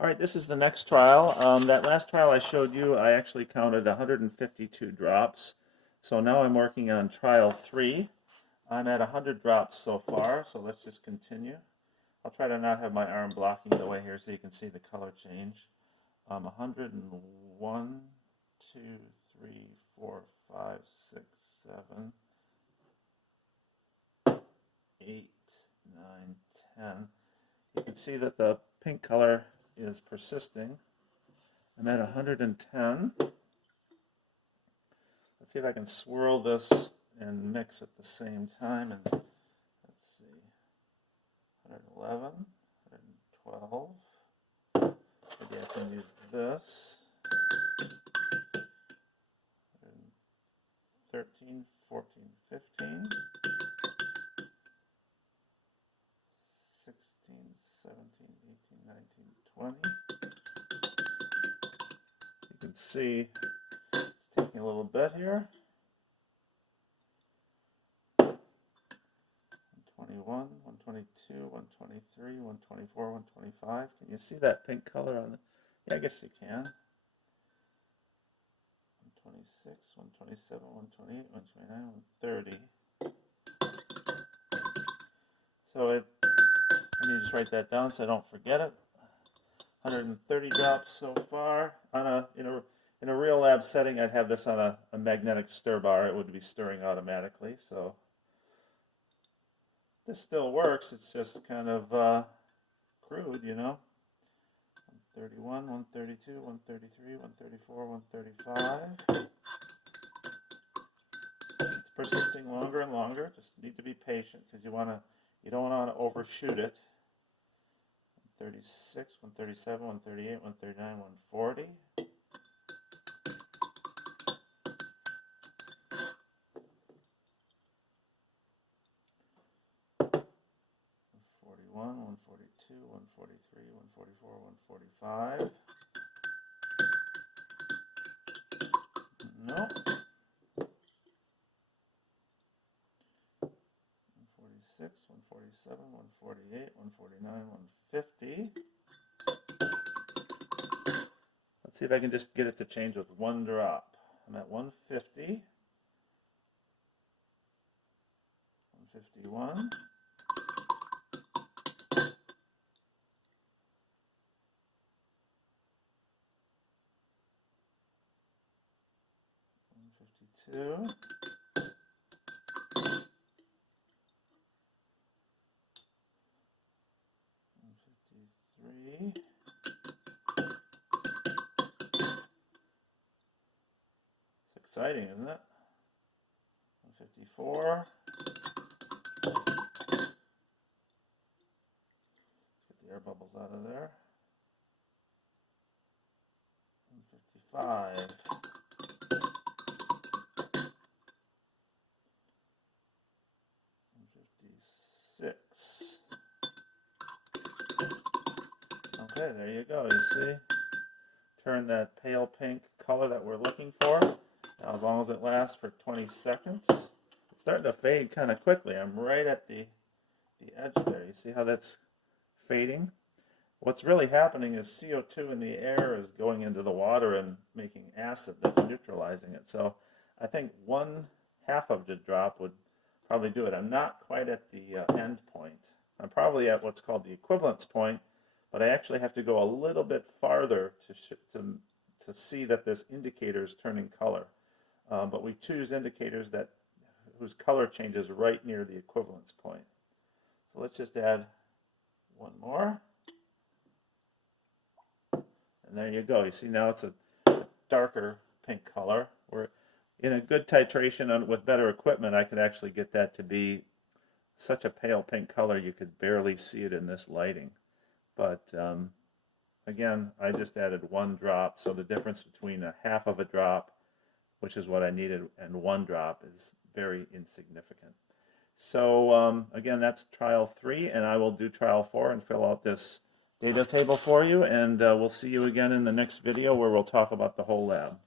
All right, this is the next trial. That last trial I showed you, I actually counted 152 drops. So now I'm working on trial 3. I'm at 100 drops so far, so let's just continue. I'll try to not have my arm blocking the way here so you can see the color change. 101, 2, 3, 4, 5, 6, 7, 8, 9, 10. You can see that the pink color is persisting. I'm at 110. Let's see if I can swirl this and mix at the same time. And let's see, 111, 112. Maybe I can use this. 13, 14, 15. 16, 17, 18, 19, 20. You can see it's taking a little bit here. 121, 122, 123, 124, 125. Can you see that pink color on the... Yeah, I guess you can. 126, 127, 128, 129, 130. So let me just write that down so I don't forget it. 130 drops so far. In a real lab setting, I'd have this on a magnetic stir bar. It would be stirring automatically. So this still works. It's just kind of crude, you know. 131, 132, 133, 134, 135. It's persisting longer and longer. Just need to be patient because you don't want to overshoot it. 136, 137, 138, 139, 140. 141, 142, 143, 144, 145. No. 146, 147, 148, 149, 150. Let's see if I can just get it to change with one drop. I'm at 150. 151. 152. 153. It's exciting, isn't it? 154. Get the air bubbles out of there. 155. 156. Okay, there you go. You see? Turn that pale pink color that we're looking for. Now, as long as it lasts for 20 seconds. It's starting to fade kind of quickly. I'm right at the edge there. You see how that's fading? What's really happening is CO2 in the air is going into the water and making acid that's neutralizing it. So I think 1/2 of the drop would probably do it. I'm not quite at the end point. I'm probably at what's called the equivalence point, but I actually have to go a little bit farther to see that this indicator is turning color. But we choose indicators whose color changes right near the equivalence point. So let's just add one more. And there you go. You see now it's a darker pink color. We're in a good titration with better equipment, I could actually get that to be such a pale pink color you could barely see it in this lighting. But again, I just added one drop, so the difference between 1/2 of a drop, which is what I needed, and one drop is very insignificant. So again, that's trial 3, and I will do trial 4 and fill out this data table for you, and we'll see you again in the next video where we'll talk about the whole lab.